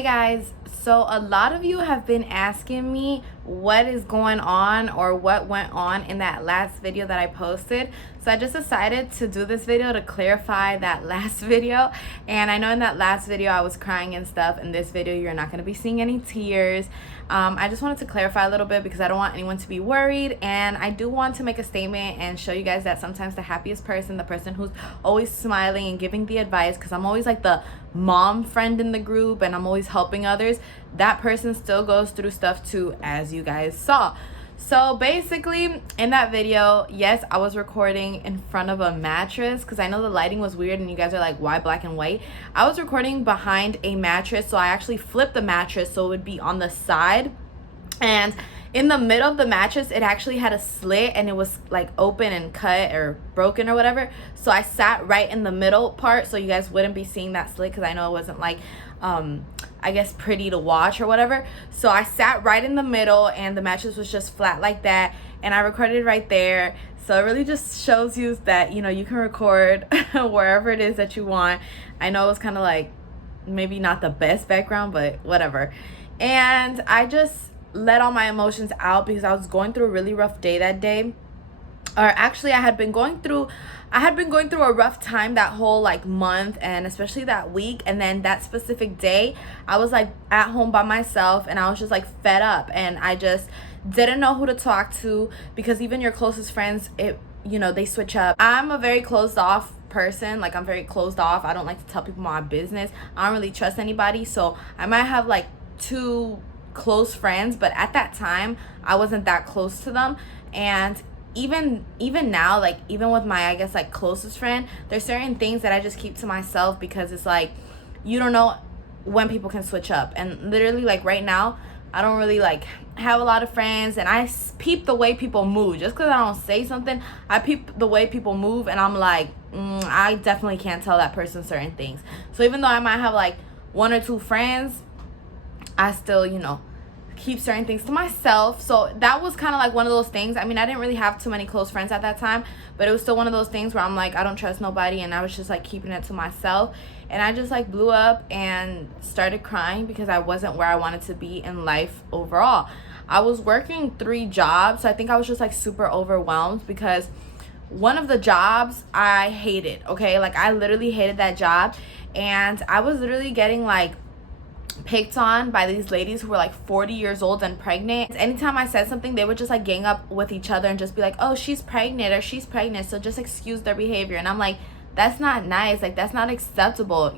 Hey guys, so a lot of you have been asking me what is going on or what went on in that last video that I posted. So I just decided to do this video to clarify that last video. And I know in that last video I was crying and stuff. In this video you're not going to be seeing any tears. I just wanted to clarify a little bit because I don't want anyone to be worried, and I do want to make a statement and show you guys that sometimes the happiest person, the person who's always smiling and giving the advice, because I'm always like the mom friend in the group and I'm always helping others, that person still goes through stuff too, as you guys saw. So basically in that video, yes, I was recording in front of a mattress because I know the lighting was weird and you guys are like, why black and white? I was recording behind a mattress, so I actually flipped the mattress so it would be on the side, and in the middle of the mattress it actually had a slit and it was like open and cut or broken or whatever. So I sat right in the middle part so you guys wouldn't be seeing that slit, because I know it wasn't like I guess pretty to watch or whatever. So I sat right in the middle and the mattress was just flat like that, and I recorded right there. So it really just shows you that, you know, you can record wherever it is that you want. I know it was kind of like maybe not the best background, but whatever. And I just let all my emotions out because I was going through a really rough day that day. Or actually I had been going through a rough time that whole like month, and especially that week. And then that specific day I was like at home by myself and I was just like fed up, and I just didn't know who to talk to, because even your closest friends, they switch up. I'm a very closed off person. Like, I'm very closed off. I don't like to tell people my business. I don't really trust anybody. So I might have like 2 close friends, but at that time I wasn't that close to them. And even now, like even with my, I guess, like closest friend, there's certain things that I just keep to myself, because it's like you don't know when people can switch up. And literally, like right now, I don't really like have a lot of friends, and I peep the way people move. Just because I don't say something, I peep the way people move, and I'm like, I definitely can't tell that person certain things. So even though I might have like 1 or 2 friends, I still, keep certain things to myself. So that was kind of like one of those things. I mean, I didn't really have too many close friends at that time, but it was still one of those things where I'm like, I don't trust nobody, and I was just like keeping it to myself. And I just like blew up and started crying because I wasn't where I wanted to be in life overall. I was working 3 jobs, so I think I was just like super overwhelmed, because one of the jobs I hated, okay? Like, I literally hated that job, and I was literally getting like picked on by these ladies who were like 40 years old and pregnant. Anytime I said something, they would just like gang up with each other and just be like, oh, she's pregnant, or she's pregnant, so just excuse their behavior. And I'm like, that's not nice. Like, that's not acceptable.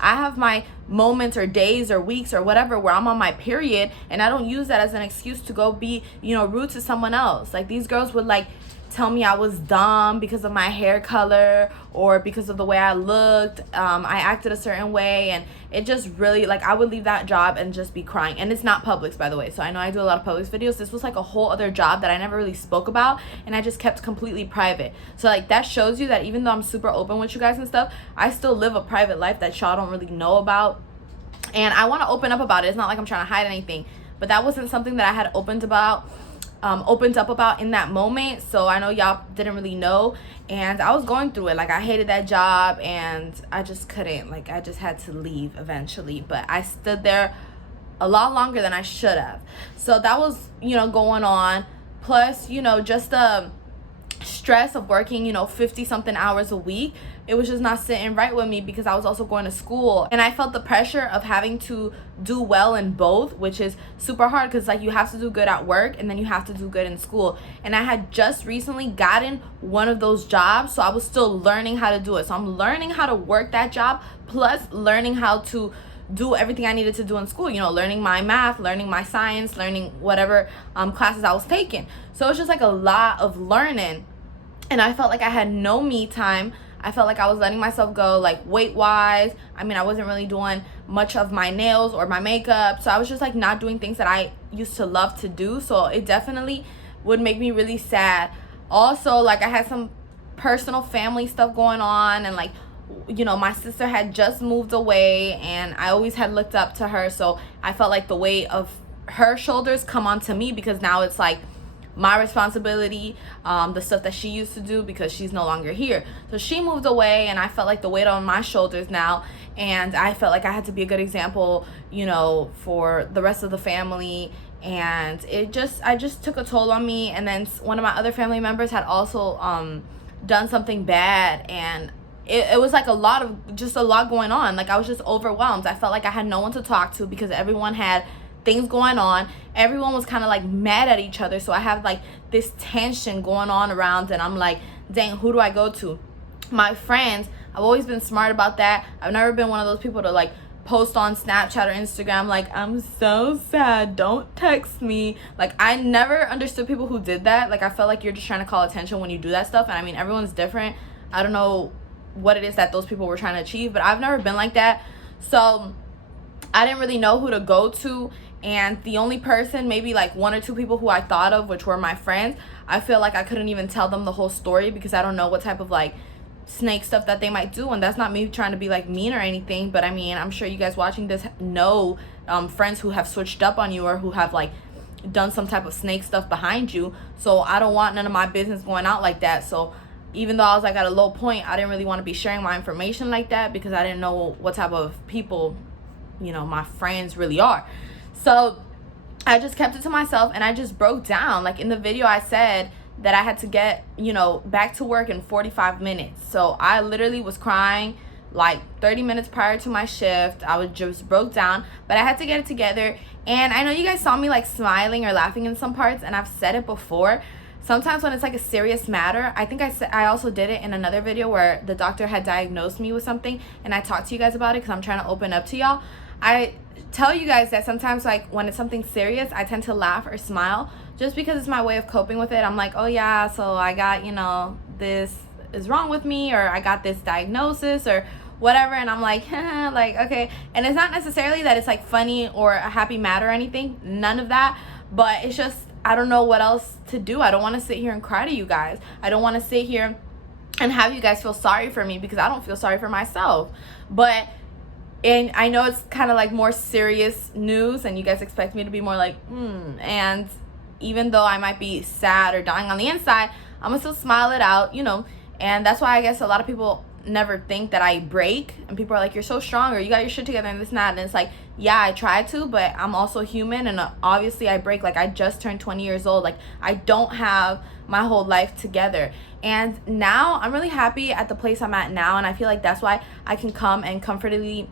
I have my moments or days or weeks or whatever where I'm on my period, and I don't use that as an excuse to go be, rude to someone else. Like, these girls would like tell me I was dumb because of my hair color or because of the way I looked. I acted a certain way, and it just really, like, I would leave that job and just be crying. And it's not Publix, by the way, so I know I do a lot of Publix videos. This was like a whole other job that I never really spoke about, and I just kept completely private. So like, that shows you that even though I'm super open with you guys and stuff, I still live a private life that y'all don't really know about, and I want to open up about it. It's not like I'm trying to hide anything, but that wasn't something that I had opened up about in that moment. So I know y'all didn't really know, and I was going through it. Like, I hated that job, and I just couldn't, like, I just had to leave eventually. But I stood there a lot longer than I should have. So that was, going on. Plus, just the stress of working 50 something hours a week. It was just not sitting right with me, because I was also going to school, and I felt the pressure of having to do well in both, which is super hard, because like, you have to do good at work and then you have to do good in school. And I had just recently gotten one of those jobs, so I was still learning how to do it. So I'm learning how to work that job, plus learning how to do everything I needed to do in school, learning my math, learning my science, learning whatever classes I was taking. So it's just like a lot of learning, and I felt like I had no me time. I felt like I was letting myself go, like, weight-wise. I mean, I wasn't really doing much of my nails or my makeup. So I was just, like, not doing things that I used to love to do. So it definitely would make me really sad. Also, like, I had some personal family stuff going on. And, like, my sister had just moved away. And I always had looked up to her. So I felt like the weight of her shoulders come onto me, because now it's, like, my responsibility, the stuff that she used to do, because she's no longer here. So she moved away, and I felt like the weight on my shoulders now, and I felt like I had to be a good example, you know, for the rest of the family. And I just took a toll on me. And then one of my other family members had also done something bad, and it was like a lot going on. Like, I was just overwhelmed. I felt like I had no one to talk to because everyone had things going on. Everyone was kind of like mad at each other. So I have like this tension going on around, and I'm like, dang, who do I go to? My friends, I've always been smart about that. I've never been one of those people to like post on Snapchat or Instagram like, I'm so sad, don't text me. Like, I never understood people who did that. Like, I felt like you're just trying to call attention when you do that stuff. And I mean, everyone's different. I don't know what it is that those people were trying to achieve, but I've never been like that. So I didn't really know who to go to. And the only person, maybe like one or two people who I thought of, which were my friends, I feel like I couldn't even tell them the whole story because I don't know what type of like snake stuff that they might do. And that's not me trying to be like mean or anything, but I mean, I'm sure you guys watching this know friends who have switched up on you or who have like done some type of snake stuff behind you. So I don't want none of my business going out like that. So even though I was like at a low point, I didn't really want to be sharing my information like that because I didn't know what type of people, you know, my friends really are. So I just kept it to myself, and I just broke down. Like, in the video I said that I had to get, you know, back to work in 45 minutes. So I literally was crying like 30 minutes prior to my shift. I was just broke down, but I had to get it together. And I know you guys saw me like smiling or laughing in some parts, and I've said it before. Sometimes when it's like a serious matter, I think I also did it in another video where the doctor had diagnosed me with something, and I talked to you guys about it because I'm trying to open up to y'all. I tell you guys that sometimes, like, when it's something serious, I tend to laugh or smile just because it's my way of coping with it. I'm like, oh yeah, so I got, you know, this is wrong with me, or I got this diagnosis or whatever, and I'm like, like, okay. And it's not necessarily that it's like funny or a happy matter or anything, none of that, but it's just, I don't know what else to do. I don't want to sit here and cry to you guys. I don't want to sit here and have you guys feel sorry for me because I don't feel sorry for myself. But and I know it's kind of like more serious news, and you guys expect me to be more like, and even though I might be sad or dying on the inside, I'm gonna still smile it out, you know. And that's why I guess a lot of people never think that I break, and people are like, you're so strong, or you got your shit together and this and that. And it's like, yeah, I try to, but I'm also human, and obviously I break. Like, I just turned 20 years old. Like, I don't have my whole life together. And now I'm really happy at the place I'm at now, and I feel like that's why I can come and comfortably,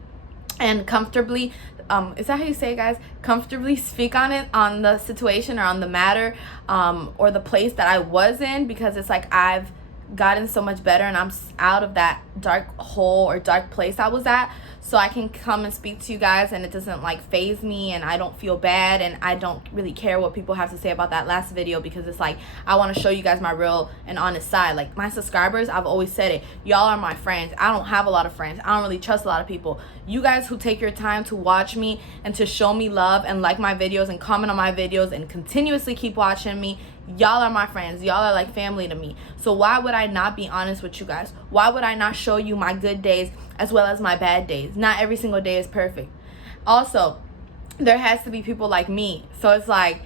is that how you say it, guys? Comfortably speak on it, on the situation or on the matter, or the place that I was in, because it's like I've gotten so much better and I'm out of that dark hole or dark place I was at. So I can come and speak to you guys, and it doesn't like phase me, and I don't feel bad, and I don't really care what people have to say about that last video, because it's like I want to show you guys my real and honest side. Like, my subscribers, I've always said it, y'all are my friends. I don't have a lot of friends. I don't really trust a lot of people. You guys who take your time to watch me and to show me love and like my videos and comment on my videos and continuously keep watching me, y'all are my friends. Y'all are like family to me. So why would I not be honest with you guys? Why would I not show you my good days as well as my bad days? Not every single day is perfect. Also, there has to be people like me. So it's like,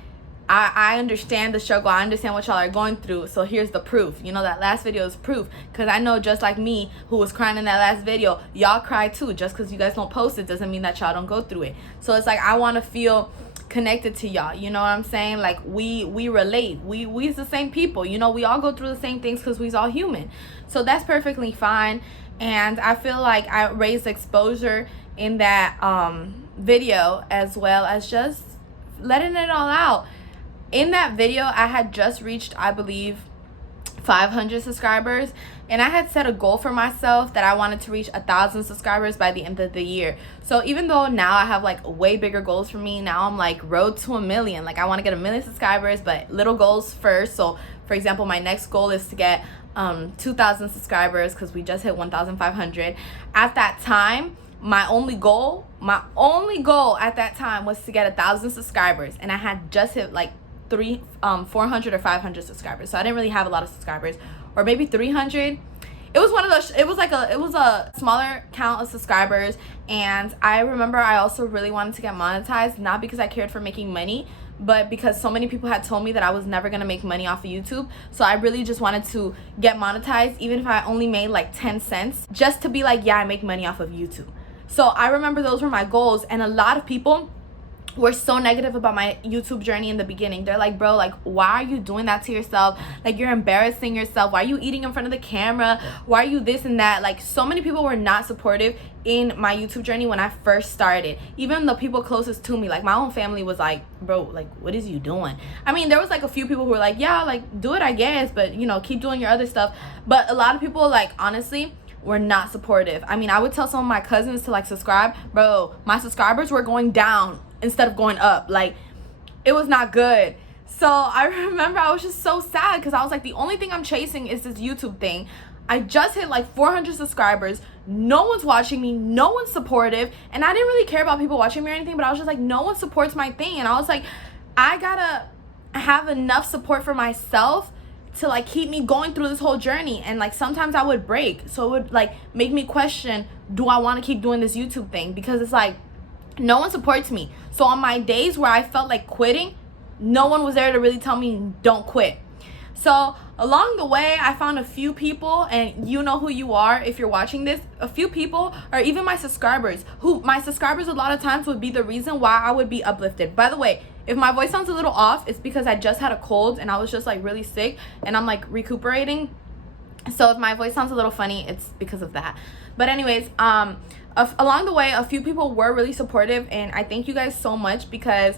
I understand the struggle. I understand what y'all are going through. So here's the proof. You know, that last video is proof. Because I know just like me, who was crying in that last video, y'all cry too. Just because you guys don't post it doesn't mean that y'all don't go through it. So it's like, I want to feel connected to y'all. You know what I'm saying? Like, we relate. We's the same people. You know, we all go through the same things because we's all human. So that's perfectly fine. And I feel like I raised exposure in that video, as well as just letting it all out. In that video, I had just reached, I believe, 500 subscribers, and I had set a goal for myself that I wanted to reach 1,000 subscribers by the end of the year. So even though now I have like way bigger goals for me, now I'm like road to 1 million. Like, I want to get 1 million subscribers, but little goals first. So for example, my next goal is to get 2,000 subscribers, because we just hit 1,500. At that time, my only goal at that time was to get 1,000 subscribers, and I had just hit like 400 or 500 subscribers. So I didn't really have a lot of subscribers, or maybe 300. it was one of those, it was a smaller count of subscribers. And I remember I also really wanted to get monetized, not because I cared for making money, but because so many people had told me that I was never gonna make money off of YouTube. So I really just wanted to get monetized, even if I only made like 10 cents, just to be like, yeah, I make money off of YouTube. So I remember those were my goals. And a lot of people were so negative about my YouTube journey in the beginning. They're like, bro, like, why are you doing that to yourself? Like, you're embarrassing yourself. Why are you eating in front of the camera? Why are you this and that? Like, so many people were not supportive in my YouTube journey when I first started. Even the people closest to me, like my own family, was like, bro, like, what is you doing? I mean, there was like a few people who were like, yeah, like, do it, I guess, but you know, keep doing your other stuff. But a lot of people, like, honestly, were not supportive. I mean, I would tell some of my cousins to like subscribe. Bro, my subscribers were going down instead of going up. Like, it was not good. So I remember I was just so sad because I was like, the only thing I'm chasing is this YouTube thing. I just hit like 400 subscribers. No one's watching me. No one's supportive. And I didn't really care about people watching me or anything, but I was just like, no one supports my thing. And I was like, I gotta have enough support for myself to like keep me going through this whole journey. And like sometimes I would break, so it would like make me question, do I want to keep doing this YouTube thing? Because it's like, no one supports me. So on my days where I felt like quitting, no one was there to really tell me don't quit. So along the way, I found a few people, and you know who you are if you're watching this, a few people, or even my subscribers, who my subscribers a lot of times would be the reason why I would be uplifted. By the way, if my voice sounds a little off, it's because I just had a cold and I was just like really sick and I'm like recuperating. So if my voice sounds a little funny, it's because of that. But anyways, along the way, a few people were really supportive, and I thank you guys so much, because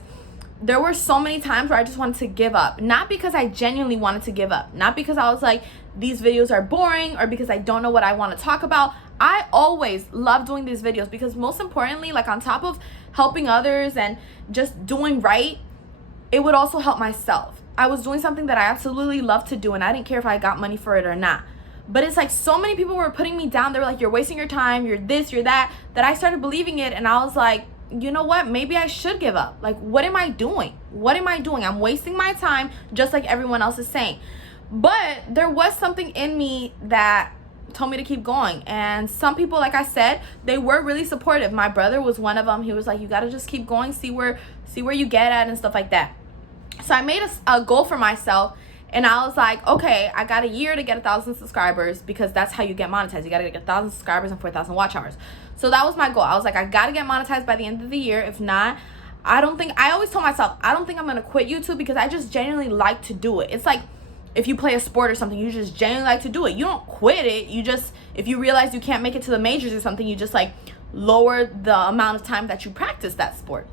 there were so many times where I just wanted to give up. Not because I genuinely wanted to give up, not because I was like, these videos are boring, or because I don't know what I want to talk about. I always love doing these videos because, most importantly, like on top of helping others and just doing right, it would also help myself. I was doing something that I absolutely love to do, and I didn't care if I got money for it or not. But it's like so many people were putting me down. They were like, you're wasting your time, you're this, you're that I started believing it. And I was like, you know what? Maybe I should give up. Like, what am I doing? What am I doing? I'm wasting my time just like everyone else is saying. But there was something in me that told me to keep going. And some people, like I said, they were really supportive. My brother was one of them. He was like, you got to just keep going, see where you get at and stuff like that. So I made a goal for myself. And I was like, okay, I got a year to get 1,000 subscribers, because that's how you get monetized. You got to get 1,000 subscribers and 4,000 watch hours. So that was my goal. I was like, I got to get monetized by the end of the year. If not, I always told myself, I don't think I'm going to quit YouTube, because I just genuinely like to do it. It's like if you play a sport or something, you just genuinely like to do it. You don't quit it. You just, if you realize you can't make it to the majors or something, you just like lower the amount of time that you practice that sport.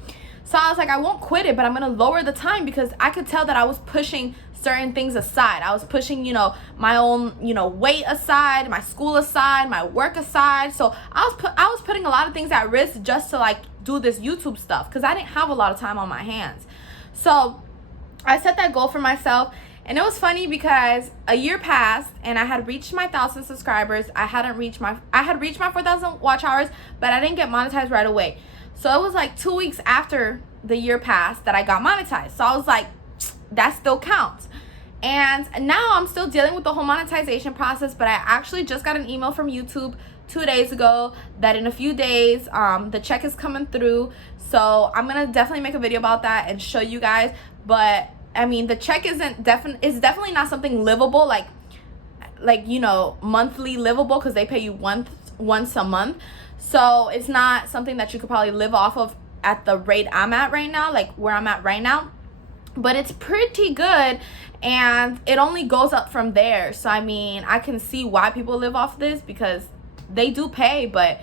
So I was like, I won't quit it, but I'm going to lower the time, because I could tell that I was pushing certain things aside. I was pushing, my own, weight aside, my school aside, my work aside. So I was putting a lot of things at risk just to like do this YouTube stuff, because I didn't have a lot of time on my hands. So I set that goal for myself. And it was funny because a year passed and I had reached my 1,000 subscribers. I had reached my 4,000 watch hours, but I didn't get monetized right away. So it was like 2 weeks after the year passed that I got monetized. So I was like, that still counts. And now I'm still dealing with the whole monetization process, but I actually just got an email from YouTube 2 days ago that in a few days the check is coming through. So I'm gonna definitely make a video about that and show you guys. But I mean, the check it's definitely not something livable, like monthly livable, because they pay you once a month. So it's not something that you could probably live off of at the rate I'm at right now, like where I'm at right now. But it's pretty good, and it only goes up from there. So I mean, I can see why people live off this, because they do pay, but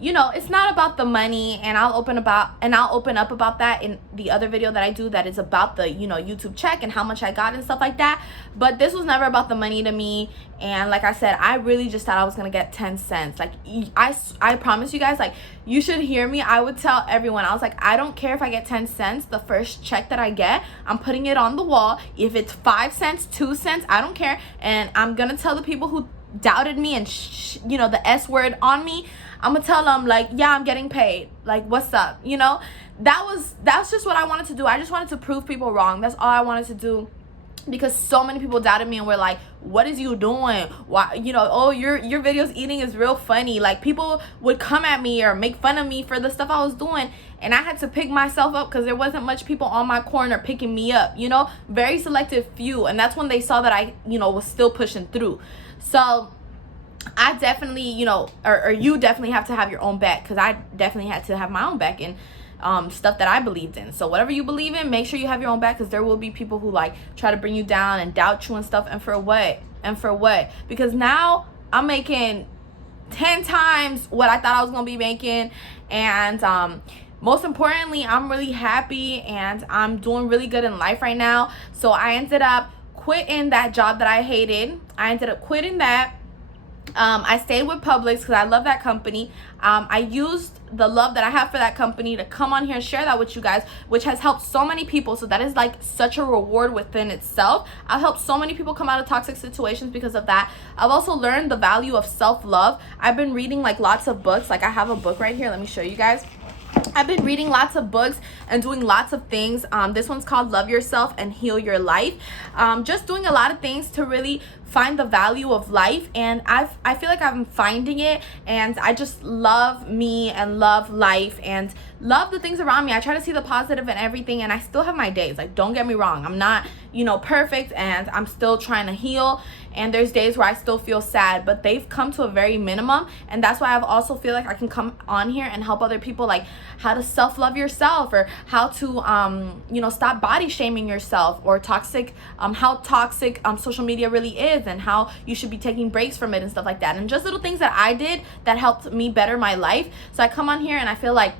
it's not about the money. And I'll open up about that in the other video that I do that is about the YouTube check and how much I got and stuff like that. But this was never about the money to me. And like I said, I really just thought I was gonna get 10 cents. Like I promise you guys, like, you should hear me. I would tell everyone, I was like, I don't care if I get 10 cents the first check that I get. I'm putting it on the wall. If it's 5 cents, 2 cents, I don't care. And I'm gonna tell the people who doubted me and the S word on me, I'm gonna tell them, like, yeah, I'm getting paid. Like, what's up? That's just what I wanted to do. I just wanted to prove people wrong. That's all I wanted to do. because so many people doubted me and were like, what is you doing? Why, you know, oh, your videos eating is real funny. Like, people would come at me or make fun of me for the stuff I was doing, and I had to pick myself up because there wasn't much people on my corner picking me up, you know, very selective few. And that's when they saw that I, you know, was still pushing through. So I definitely, you know, or you definitely have to have your own back, because I definitely had to have my own back in stuff that I believed in. So whatever you believe in, make sure you have your own back, because there will be people who like try to bring you down and doubt you and stuff. And for what? And for what? Because now I'm making 10 times what I thought I was gonna be making, and most importantly, I'm really happy and I'm doing really good in life right now. So I ended up quitting that job that I hated. I ended up quitting that. I stayed with Publix because I love that company. I used the love that I have for that company to come on here and share that with you guys, which has helped so many people. So that is like such a reward within itself. I've helped so many people come out of toxic situations because of that. I've also learned the value of self-love. I've been reading like lots of books. Like, I have a book right here. Let me show you guys. I've been reading lots of books and doing lots of things. This one's called Love Yourself and Heal Your Life. Just doing a lot of things to really find the value of life, and I feel like I'm finding it, and I just love me and love life and love the things around me. I try to see the positive in everything, and I still have my days. Like, don't get me wrong, I'm not, you know, perfect, and I'm still trying to heal, and there's days where I still feel sad, but they've come to a very minimum. And that's why I also feel like I can come on here and help other people, like how to self-love yourself, or how to you know, stop body shaming yourself, or toxic how toxic social media really is, and how you should be taking breaks from it and stuff like that. And just little things that I did that helped me better my life. So I come on here and I feel like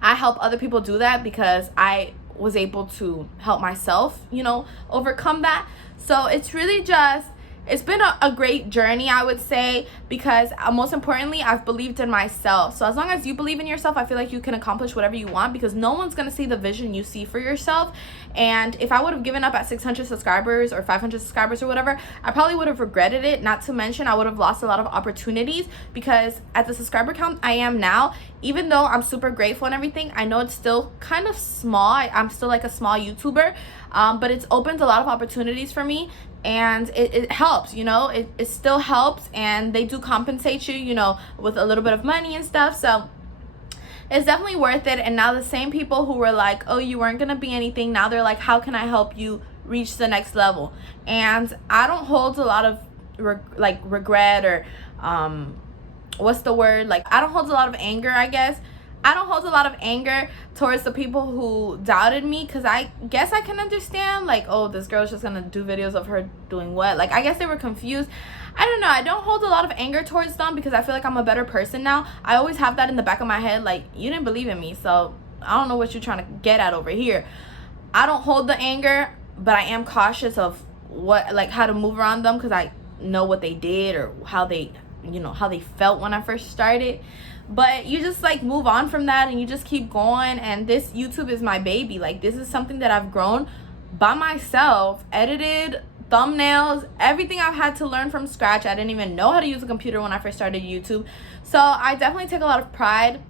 I help other people do that because I was able to help myself, you know, overcome that. So it's really just, it's been a great journey, I would say, because most importantly, I've believed in myself. So as long as you believe in yourself, I feel like you can accomplish whatever you want, because no one's going to see the vision you see for yourself. And if I would have given up at 600 subscribers or 500 subscribers or whatever, I probably would have regretted it. Not to mention, I would have lost a lot of opportunities, because at the subscriber count I am now, even though I'm super grateful and everything, I know it's still kind of small. I'm still like a small YouTuber, but it's opened a lot of opportunities for me. And it helps, you know, it still helps, and they do compensate you, you know, with a little bit of money and stuff. So it's definitely worth it. And now the same people who were like, oh, you weren't gonna be anything, now they're like, how can I help you reach the next level? And I don't hold a lot of regret, or what's the word, like, I don't hold a lot of anger, I guess. I don't hold a lot of anger towards the people who doubted me, because I guess I can understand, like, oh, this girl's just gonna do videos of her doing what? Like, I guess they were confused. I don't know. I don't hold a lot of anger towards them, because I feel like I'm a better person now. I always have that in the back of my head, like, you didn't believe in me, so I don't know what you're trying to get at over here. I don't hold the anger, but I am cautious of what, like, how to move around them, because I know what they did, or how they, you know, how they felt when I first started. But you just like move on from that, and you just keep going. And this YouTube is my baby. Like, this is something that I've grown by myself, edited, thumbnails, everything I've had to learn from scratch. I didn't even know how to use a computer when I first started YouTube. So I definitely take a lot of pride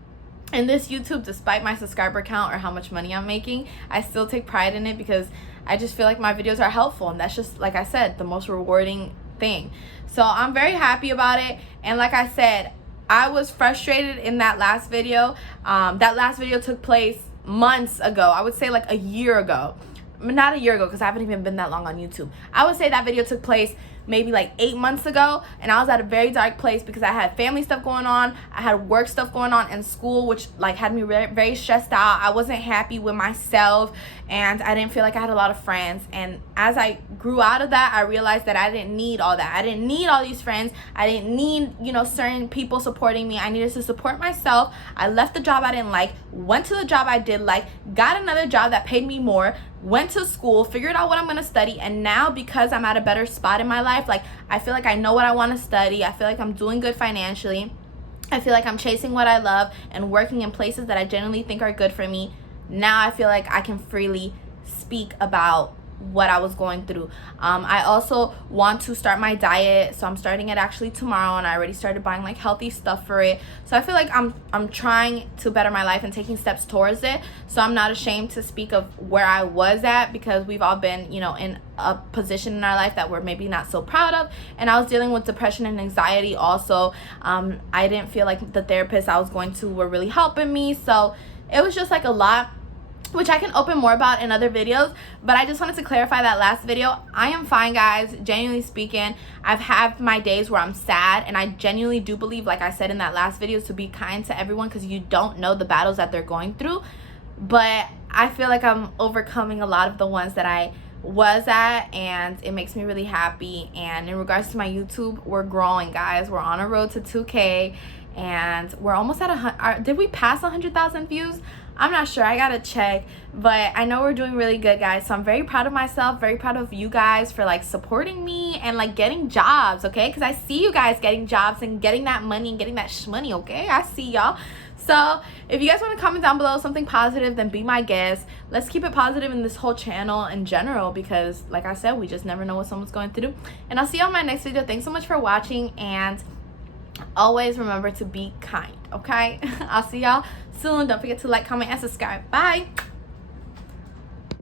in this YouTube, despite my subscriber count or how much money I'm making. I still take pride in it, because I just feel like my videos are helpful, and that's just, like I said, the most rewarding thing. So I'm very happy about it. And like I said, I was frustrated in that last video. That last video took place months ago. I would say like a year ago. Not a year ago, because I haven't even been that long on YouTube. I would say that video took place maybe like 8 months ago, and I was at a very dark place because I had family stuff going on, I had work stuff going on, and school, which like had me very stressed out. I wasn't happy with myself, and I didn't feel like I had a lot of friends. And as I grew out of that, I realized that I didn't need all that. I didn't need all these friends. I didn't need, you know, certain people supporting me. I needed to support myself. I left the job I didn't like, went to the job I did like, got another job that paid me more, went to school, figured out what I'm going to study. And now, because I'm at a better spot in my life, like, I feel like I know what I want to study. I feel like I'm doing good financially. I feel like I'm chasing what I love and working in places that I genuinely think are good for me. Now I feel like I can freely speak about what I was going through. I also want to start my diet, so I'm starting it actually tomorrow, and I already started buying like healthy stuff for it. So I feel like I'm trying to better my life and taking steps towards it. So I'm not ashamed to speak of where I was at, because we've all been, you know, in a position in our life that we're maybe not so proud of. And I was dealing with depression and anxiety also. I didn't feel like the therapists I was going to were really helping me, so it was just like a lot, which I can open more about in other videos. But I just wanted to clarify that last video. I am fine, guys. Genuinely speaking, I've had my days where I'm sad, and I genuinely do believe, like I said in that last video, to be kind to everyone, because you don't know the battles that they're going through. But I feel like I'm overcoming a lot of the ones that I was at, and it makes me really happy. And in regards to my YouTube, we're growing, guys. We're on a road to 2K, and we're almost at did we pass 100,000 views? I'm not sure, I gotta check, but I know we're doing really good, guys. So I'm very proud of myself, very proud of you guys for like supporting me and like getting jobs, okay? Because I see you guys getting jobs and getting that money and getting that shmoney, okay? I see y'all. So if you guys want to comment down below something positive, then be my guest. Let's keep it positive in this whole channel in general, because like I said, we just never know what someone's going through. And I'll see you on my next video. Thanks so much for watching, and always remember to be kind, okay? I'll see y'all soon. Don't forget to like, comment, and subscribe. Bye.